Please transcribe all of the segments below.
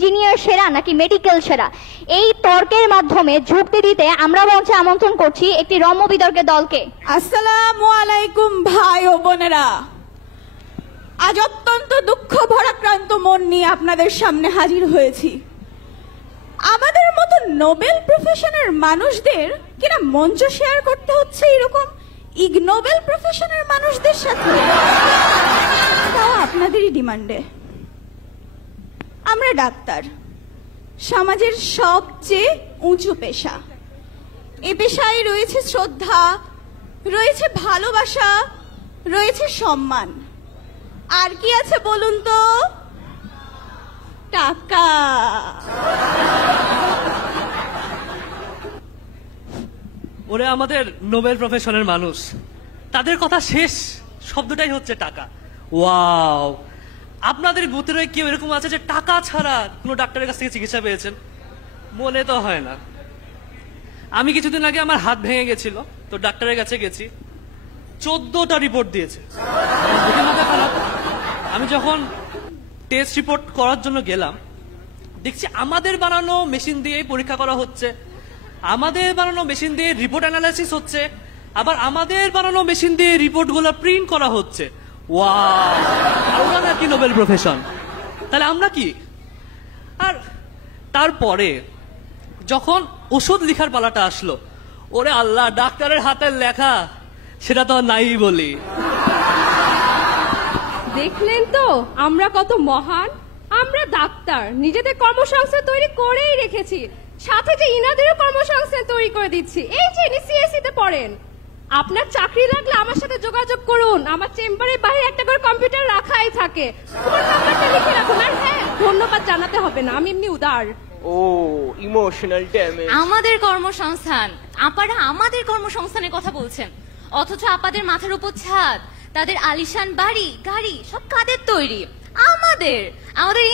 Engineer সেরা নাকি medical সেরা, এই তর্কের মাধ্যমে যুক্তি দিতে আমরা মঞ্চে আমন্ত্রণ করছি একটি রম্য বিতর্কের দলকে। আসসালামু আলাইকুম ভাই ও বোনেরা, আজ অত্যন্ত দুঃখ ভরাক্রান্ত মন নিয়ে আপনাদের সামনে হাজির হয়েছি। আমাদের মতো নোবেল প্রফেশনের মানুষদের কিনা মঞ্চ শেয়ার করতে হচ্ছে এরকম ইগনোবেল প্রফেশনের মানুষদের সাথে, তাও আপনাদেরই ডিমান্ডে। আমরা ডাক্তার, সমাজের সবচেয়ে উঁচু পেশা। এ পেশায় রয়েছে শ্রদ্ধা, রয়েছে ভালোবাসা, রয়েছে সম্মান, আর কি আছে বলুন তো? টাকা। ওরে আমাদের নোবেল প্রফেশনের মানুষ, তাদের কথা শেষ শব্দটাই হচ্ছে টাকা। ওয়াও, আপনাদের ভিতরে কেউ এরকম আছে যে টাকা ছাড়া কোনো ডাক্তারের কাছ থেকে চিকিৎসা পেয়েছেন? মনে তো হয় না। আমি কিছুদিন আগে আমার হাত ভেঙে গেছিল, তো ডাক্তারের কাছে গেছি, 14টা রিপোর্ট দিয়েছে। মাথা খারাপ। আমি যখন টেস্ট রিপোর্ট করার জন্য গেলাম, দেখছি আমাদের বানানো মেশিন দিয়েই পরীক্ষা করা হচ্ছে, আমাদের বানানো মেশিন দিয়ে রিপোর্ট অ্যানালাইসিস হচ্ছে, আবার আমাদের বানানো মেশিন দিয়ে রিপোর্টগুলো প্রিন্ট করা হচ্ছে। ওয়াও, ওরা নাকি নোবেল প্রফেশন, তাহলে আমরা কি? আর তারপরে যখন ওষুধ লেখার পালাটা আসলো, ওরে আল্লাহ, ডাক্তারের হাতের লেখা সেটা তো নাই বলি। দেখলেন তো আমরা কত মহান। আমরা ডাক্তার, নিজেদের কর্মসংস্থান তৈরি করেই রেখেছি, সাথে যে ইনাদেরও কর্মসংস্থান তৈরি করে দিচ্ছি। এই যে সিএসসি তে পড়েন, আপনার চাকরি লাগলে আমার সাথে যোগাযোগ করুন। আমার চেম্বারের বাইরে একটা করে কম্পিউটার রাখাই থাকে, ফোন নাম্বারটা লিখে রাখুন। আর হ্যাঁ, ধন্যবাদ জানাতে হবে না, আমি এমনি উদার। ও ইমোশনাল ড্যামেজ। আমাদের কর্মসংস্থান, আপারা আমাদের কর্মসংস্থানের কথা বলছেন, অথচ আপাদের মাথার উপর ছাদ, তাদের আলিশান বাড়ি গাড়ি সব কাদের তৈরি? আমাদের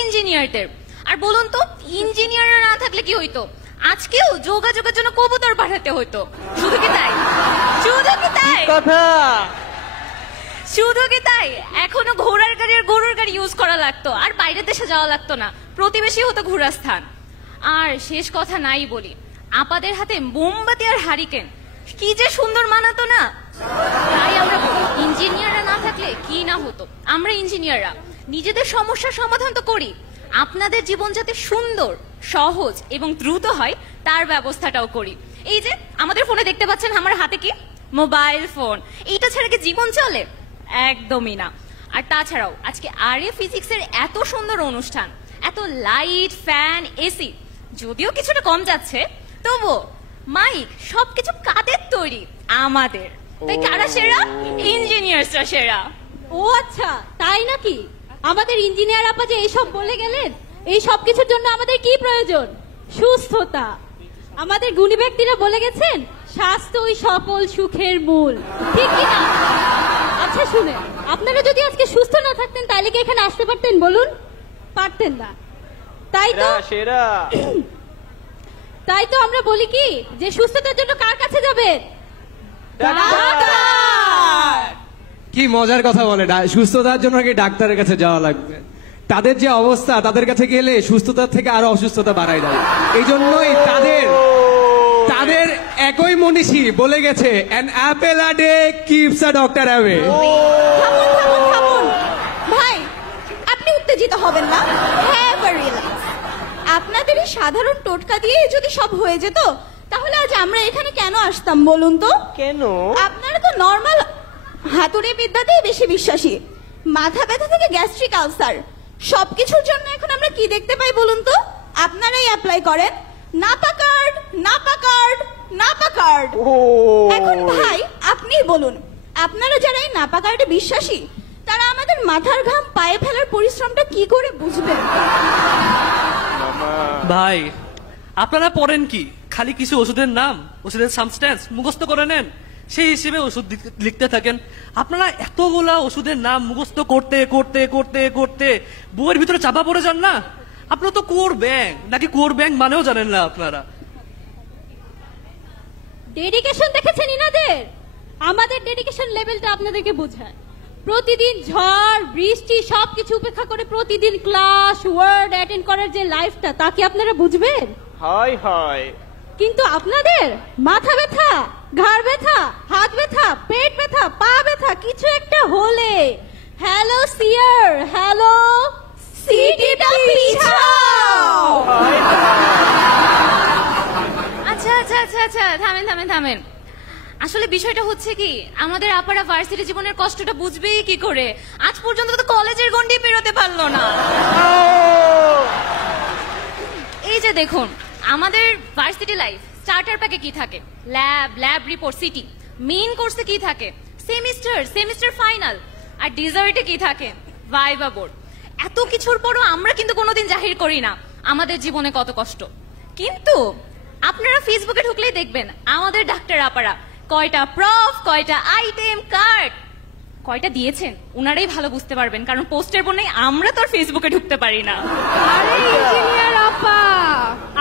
ইঞ্জিনিয়ারদের। আর বলুন তো, ইঞ্জিনিয়াররা না থাকলে কি হইতো? আজকেও যোগাযোগের জন্য কবুতর পাঠাতে হইতো। শুধু কি তাই? শুধু কি তাই? কথা শুধু কি তাই? এখনো ঘোড়ার গাড়ি আর গরুর গাড়ি ইউজ করা লাগতো, আর বাইরের দেশে যাওয়া লাগতো না, প্রতিবেশী হতো ঘোড়া স্থান। আর শেষ কথা নাই বলি, আপাদের হাতে মোমবাতি আর হারিকেন কি যে সুন্দর মানাতো না। তাই আমরা বলি, ইঞ্জিনিয়াররা না থাকলে কি না হতো। আমরা ইঞ্জিনিয়াররা নিজেদের সমস্যার সমাধান তো করি, আপনাদের জীবন যাতে সুন্দর, সহজ এবং দ্রুত হয় তার ব্যবস্থাটাও করি। এই যে আমাদের ফোনে দেখতে পাচ্ছেন, আমার হাতে কি মোবাইল ফোন, এইটা ছাড়া কি জীবন চলে? একদমই না। আর তাছাড়াও আজকে আরএ ফিজিক্সের এত সুন্দর অনুষ্ঠান, এত লাইট, ফ্যান, এসি, যদিও কিছুটা কম যাচ্ছে, তবুও মাইক সবকিছু কাদের তৈরি? আমাদের। তাই কারা সেরা? ইঞ্জিনিয়ারসরা সেরা। ও আচ্ছা, তাই নাকি? আমাদের ইঞ্জিনিয়ার আপা যে এইসব বলে গেলেন, এই সব কিছুর জন্য আমাদের কি প্রয়োজন? সুস্থতা। আমাদের গুণী ব্যক্তিরা বলে গেছেন, স্বাস্থ্যই সকল সুখের মূল, ঠিক কি না? আচ্ছা শুনে, আপনারা যদি আজকে সুস্থ না থাকতেন তাহলে কি এখানে আসতে পারতেন বলুন? পারতেন না। তাই তো আমরা বলি কি, যে সুস্থতার জন্য কার কাছে যাবেন? কি মজার কথা বলে, সুস্থতার জন্য নাকি ডাক্তারের কাছে যাওয়া লাগবে। তাদের যে অবস্থা, তাদের কাছে গেলে সুস্থতার থেকে আরো অসুস্থতা বাড়ায় যায়। এই জন্যই তাদের একই মনীষী বলে গেছে, an apple a day keeps a doctor away। থামুন ভাই, আপনি উত্তেজিত হবেন না। Have a relax. আপনাদের এই সাধারণ টোটকা দিয়ে যদি সব হয়ে যেত, তাহলে আজ আমরা এখানে কেন আসতাম বলুন তো? কেন? আপনারা তো নর্মাল হাতুড়ি বিদ্যাতেই বেশি বিশ্বাসী। মাথা ব্যথা থেকে গ্যাস্ট্রিক আলসার, সবকিছুর জন্য এখন আমরা কি দেখতে পাই বলুন তো? আপনারাই অ্যাপ্লাই করেন Napa card, Napa card, Napa card. এখন ভাই আপনিই বলুন, আপনারা যারা এই নাপা কার্ডে বিশ্বাসী, তারা আমাদের মাথার ঘাম পায়ে ফেলার পরিশ্রমটা কি করে বুঝবেন? ভাই, আপনারা পড়েন কি? খালি কিছু ওষুধের নাম, ওষুধের সাবস্টেন্স মুখস্থ করে নেন, সেই হিসেবে ওষুধ লিখতে থাকেন। আপনারা এতগুলা ওষুধের নাম মুখস্থ করতে করতে করতে করতে বইয়ের ভিতরে চাপা পড়ে যান না? আপনারা তো কোর ব্যাংক নাকি কোর ব্যাংক মানেও জানেন না আপনারা। ডেডিকেশন দেখেছেন ইনাদের? আমাদের ডেডিকেশন লেভেলটা আপনাদেরকে বোঝায়। প্রতিদিন ঝড় বৃষ্টি সবকিছু উপেক্ষা করে প্রতিদিন ক্লাস ওয়ার্ড অ্যাটেন্ড করার যে লাইফটা তা কি আপনারা বুঝবেন? হাই হাই কিন্তু আপনাদের মাথা ব্যথা, ঘাড় ব্যথা, হাত ব্যথা, পেট ব্যথা, পা ব্যথা কিছু একটা হলে হ্যালো সিয়ার, হ্যালো সিটিটা পিছাও। আচ্ছা আচ্ছা আচ্ছা আচ্ছা থামেন থামেন থামেন। আসলে বিষয়টা হচ্ছে কি, আমাদের আপারা ভার্সিটি জীবনের কষ্টটা বুঝবেই কি করে? আজ পর্যন্ত তো কলেজের গন্ডি পেরোতে পারলো না। এই যে দেখুন, আমাদের ভার্সিটি লাইফ স্টার্টার প্যাকে কি থাকে? Lab report, city. মেইন কোর্সে কি থাকে? Semester final. আর ডিজার্টে কি থাকে? Viva board. এত কিছুর পরও আমরা কিন্তু কোনোদিন জাহির করি না আমাদের জীবনে কত কষ্ট। কিন্তু আপনারা ফেসবুকে ঢুকলেই দেখবেন আমাদের ডাক্তার আপারা কয়টা প্রফ, কয়টা আইটেম কার্ড, কয়টা দিয়েছেন উনারাই ভালো বুঝতে পারবেন, কারণ পোস্টের বন্যায় আমরা তো আর ফেসবুকে ঢুকতে পারি না। আরে ইঞ্জিনিয়ার আপা,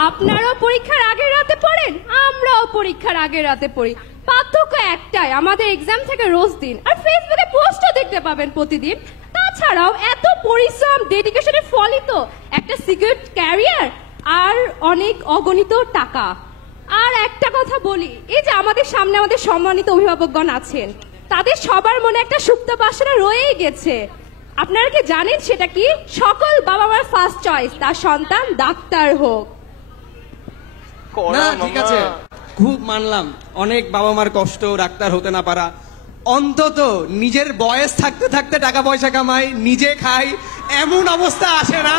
আপনারাও পরীক্ষার আগের রাতে পড়েন, আমরাও পরীক্ষার আগের রাতে পড়ি। পার্থক্য একটাই, আমাদের এক্সাম থেকে রোজ দিন, আর ফেসবুকে পোস্টও দেখতে পাবেন প্রতিদিন। তাছাড়াও এত পরিশ্রম ডেডিকেশনের ফলই তো একটা সিকিউর ক্যারিয়ার আর অনেক অগণিত টাকা। আর একটা কথা বলি, এই যে আমাদের সামনে আমাদের সম্মানিত অভিভাবকগণ আছেন, তাদের সবার মনে একটা সুপ্ত বাসনা রয়েই গেছে। আপনারা কি জানেন সেটা কি? সকল বাবা মার ফার্স্ট চয়েস তার সন্তান ডাক্তার হোক। না ঠিক আছে, খুব মানলাম অনেক বাবা মার কষ্ট ডাক্তার হতে না পারা। অন্তত নিজের বয়স থাকতে থাকতে টাকা পয়সা কামাই, নিজে খাই, এমন অবস্থা আসে না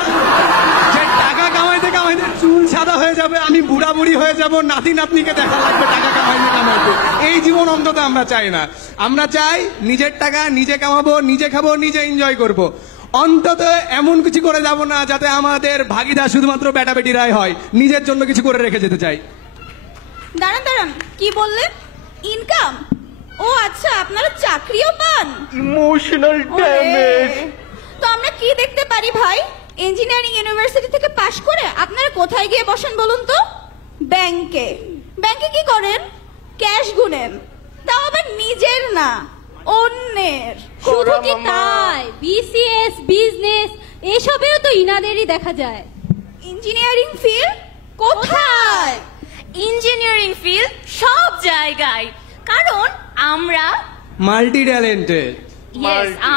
যে টাকা কামাইতে কামাইতে চুল সাদা হয়ে যাবে, আমি বুড়া বুড়ি হয়ে যাব, নাতি নাতনিকে দেখা লাগবে টাকা কামাইতে কামাইতে। এই জীবন অন্তত আমরা চাই না। আমরা চাই নিজের টাকা নিজে কামাবো, নিজে খাবো, নিজে এনজয় করব। অন্তত এমন কিছু করে যাব না যাতে আমাদের ভাগিদার শুধুমাত্র বেটা বেটিরাই হয়। নিজের জন্য কিছু করে রেখে যেতে চাই। দাঁড়ান দাঁড়ান, কি বললেন? ইনকাম? ও আচ্ছা, আপনারা চাকরিও পান? Emotional damage. তো আমরা কি দেখতে পারি ভাই? ইঞ্জিনিয়ারিং ইউনিভার্সিটি থেকে পাশ করে আপনারা কোথায় গিয়ে বসেন বলুন তো? ব্যাংকে। ব্যাংকে কি করেন? ক্যাশ গুনেন, তাও আবার নিজের না, অন্যের। শুধু কি তাই, বিসিএস, বিজনেস এসবেও তো ইনাদেরই দেখা যায়। ইঞ্জিনিয়ারিং ফিল্ড কোথায়? ইঞ্জিনিয়ারিং ফিল্ড সব জায়গায়, কারণ আমরা মাল্টি ট্যালেন্টেড।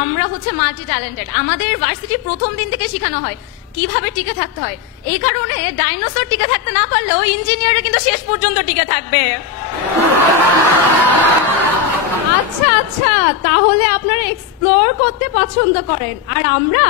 আমরা হচ্ছে মাল্টি ট্যালেন্টেড। আমাদের ভার্সিটি প্রথম দিন থেকে শেখানো হয় কিভাবে টিকে থাকতে হয়। এই কারণে ডাইনোসর টিকে থাকতে না পারলেও ইঞ্জিনিয়ারে কিন্তু শেষ পর্যন্ত টিকে থাকবে। আচ্ছা আচ্ছা, তাহলে আপনারা এক্সপ্লোর করতে পছন্দ করেন, আর আমরা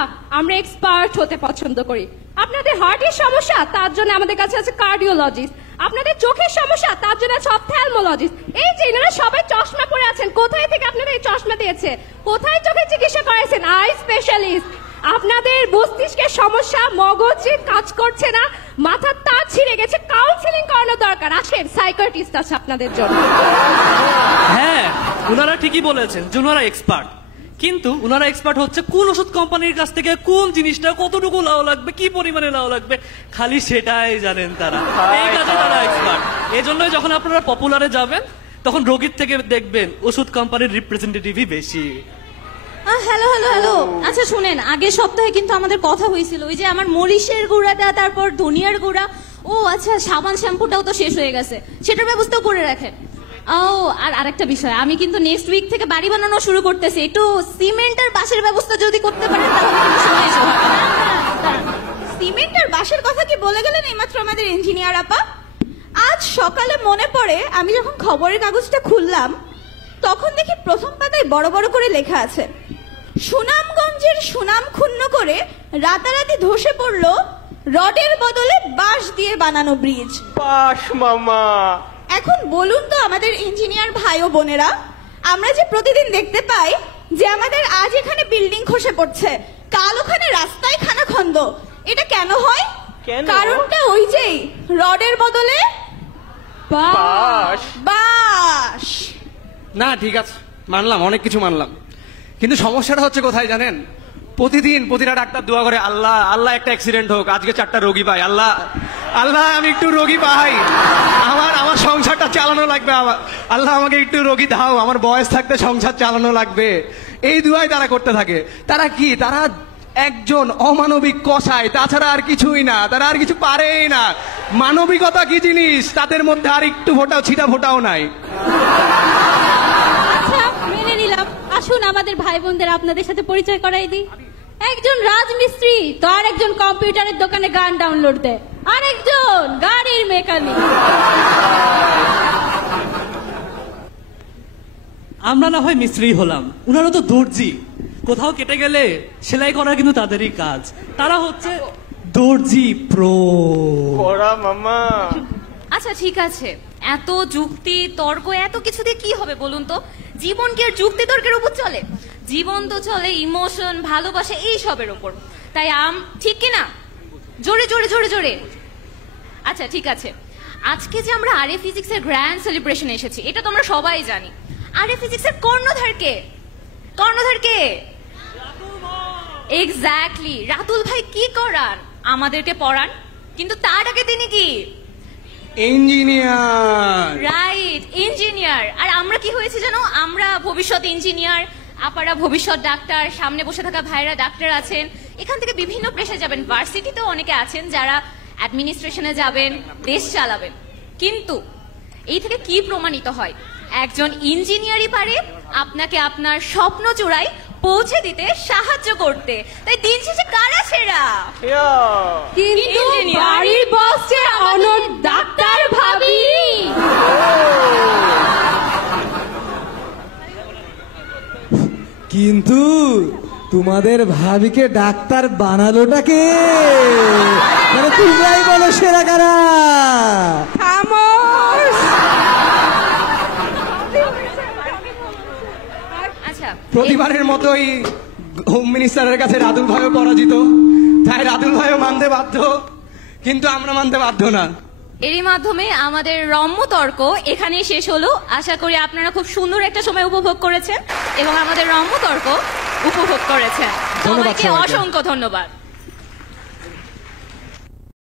এক্সপার্ট হতে পছন্দ করি। আপনাদের হার্টের সমস্যা, তার জন্য আমাদের কাছে আছে কার্ডিওলজিস্ট। আপনাদের চোখের সমস্যা, তার জন্য আছে অপথ্যালমোলজিস্ট। এই যে এনারা সবাই চশমা পরে আছেন, কোথায় থেকে আপনাদের এই চশমা দিয়েছে? কোথায় চোখের চিকিৎসা করেছেন? Eye specialist. আপনাদের মস্তিষ্কের সমস্যা, মগজে কাজ করছে না, মাথার তার ছিঁড়ে গেছে, কাউন্সিলিং করানো দরকার, আসেন সাইকিয়াট্রিস্ট আছে আপনাদের জন্য। হ্যাঁ, উনারা ঠিকই বলেছেন যে উনারা এক্সপার্ট, কিন্তু উনারা এক্সপার্ট হচ্ছে কোন ওষুধ কোম্পানির কাছ থেকে কোন জিনিসটা কতটুকু লাও লাগবে, কি পরিমাণে লাও লাগবে, খালি সেটাই জানেন তারা। এই কাজে তারা এক্সপার্ট। এই জন্যই যখন আপনারা পপুলারে যাবেন তখন রোগীর থেকে দেখবেন ওষুধ কোম্পানির রিপ্রেজেন্টেটিভই বেশি। হ্যালো হ্যালো হ্যালো, আচ্ছা শুনেন, আগের সপ্তাহে কিন্তু আমাদের কথা হয়েছিল ওই যে আমার মরিচের গুঁড়াটা, তারপর ধনিয়ার গুঁড়া, ও আচ্ছা সাবান শ্যাম্পুটাও তো শেষ হয়ে গেছে, সেটার ব্যবস্থাও করে রাখেন। ও আর আরেকটা বিষয়, আমি কিন্তু নেক্সট উইক থেকে বাড়ি বানানো শুরু করতেছি, একটু সিমেন্ট আর বাঁশের ব্যবস্থা যদি করতে পারেন তাহলে কিন্তু সময় এসে হবে। সিমেন্ট আর বাঁশের কথা কি বলে গেলেন এইমাত্র আমাদের ইঞ্জিনিয়ার আপা? আজ সকালে মনে পড়ে আমি যখন খবরের কাগজটা খুললাম তখন দেখি প্রথম পাতায় বড় বড় করে লেখা আছে, সুনামগঞ্জের সুনাম ক্ষুণ্ণ করে রাতারাতি ধসে পড়লো রডের বদলে বাঁশ দিয়ে বানানো ব্রিজ। বাস মামা। এখন বলুন তো আমাদের ইঞ্জিনিয়ার ভাই ও বোনেরা, আমরা যে প্রতিদিন দেখতে পাই যে আমাদের আজ এখানে বিল্ডিং খসে পড়ছে, কাল ওখানে রাস্তায় খানাখন্দ, এটা কেন হয়? কেন? কারণটা ওই যেই রডের বদলে বাস। বাঁশ। না ঠিক আছে, মানলাম, অনেক কিছু মানলাম, কিন্তু সমস্যাটা হচ্ছে কোথায় জানেন? প্রতিদিন প্রতিটা ডাক্তার দোয়া করে, আল্লাহ আল্লাহ একটা অ্যাক্সিডেন্ট হোক, আজকে 4টা রোগী পাই, আল্লাহ আল্লাহ আমি একটু রোগী পাই, আমার সংসারটা চালানো লাগবে, আল্লাহ আমাকে একটু রোগী দাও, আমার বয়স থাকতে সংসার চালানো লাগবে। এই দুয়াই তারা করতে থাকে। তারা কি? তারা একজন অমানবিক কসাই, তাছাড়া আর কিছুই না, তারা আর কিছু পারেই না। মানবিকতা কি জিনিস তাদের মধ্যে আর একটু ছিটা ফোটাও নাই। আচ্ছা মেনে নিলাম, আসুন আমাদের ভাই বোনদের আপনাদের সাথে পরিচয় করাই দিই। একজন রাজমিস্ত্রি তো আর একজন কম্পিউটারের দোকানে গান ডাউনলোড দেয়, আরেকজন গাড়ির মেকানিক। আমরা না হয় মিস্ত্রি হলাম, উনারা তো দর্জি। কোথাও কেটে গেলে সেলাই করা কিন্তু তাদেরই কাজ। তারা হচ্ছে দর্জি প্রো। করা মামা। আচ্ছা ঠিক আছে, এত যুক্তি তর্ক এত কিছু দিয়ে কি হবে বলুন তো? জীবন কি আর যুক্তি তর্কের উপর চলে? জীবন তো চলে ইমোশন, ভালোবাসা, এই সবের উপর। তাই ঠিক কিনা? জোরে জোরে জোরে জোরে। আচ্ছা ঠিক আছে, আজকে যে আমরা আরএ ফিজিক্সের গ্র্যান্ড সেলিব্রেশন এসেছি এটা তো আমরা সবাই জানি। আরএ ফিজিক্সের কর্ণধার কে? কর্ণধার কে? এক্স্যাক্টলি, রাতুল ভাই কি করান? আমাদেরকে পড়ান, কিন্তু তার আগে তিনি কি? ইঞ্জিনিয়ার। Right, engineer. আর আমরা কি হয়েছে জানো? আমরা ভবিষ্যৎ ইঞ্জিনিয়ার, আপারা ভবিষ্যৎ ডাক্তার, সামনে বসে থাকা ভাইরা ডাক্তার আছেন। এখান থেকে বিভিন্ন পেশায় যাবেন, ভার্সিটিতেও অনেকে আছেন যারা অ্যাডমিনিস্ট্রেশনে যাবেন, দেশ চালাবেন। কিন্তু এই থেকে কি প্রমাণিত হয়? একজন ইঞ্জিনিয়ারই পারে আপনাকে আপনার স্বপ্ন চূড়ায় পৌঁছে দিতে সাহায্য করতে। তাই দিন শেষে কারা সেরা? কিন্তু Engineer। বাড়ির বস যে অনর ডাক্তার ভাবি। কিন্তু তোমাদের ভাবিকে ডাক্তার বানালোটা কে? মানে তোমরাই বলো সেরা কারা? আচ্ছা, প্রতিবারের মতোই হোম মিনিস্টারের কাছে রাতুল ভাইও পরাজিত, তাই রাতুল ভাইও মানতে বাধ্য, কিন্তু আমরা মানতে বাধ্য না। এরই মাধ্যমে আমাদের রম্য তর্ক এখানেই শেষ হলো। আশা করি আপনারা খুব সুন্দর একটা সময় উপভোগ করেছেন এবং আমাদের রম্য তর্ক উপভোগ করেছেন। ধন্যবাদ সবাইকে সবাইকে। অসংখ্য ধন্যবাদ।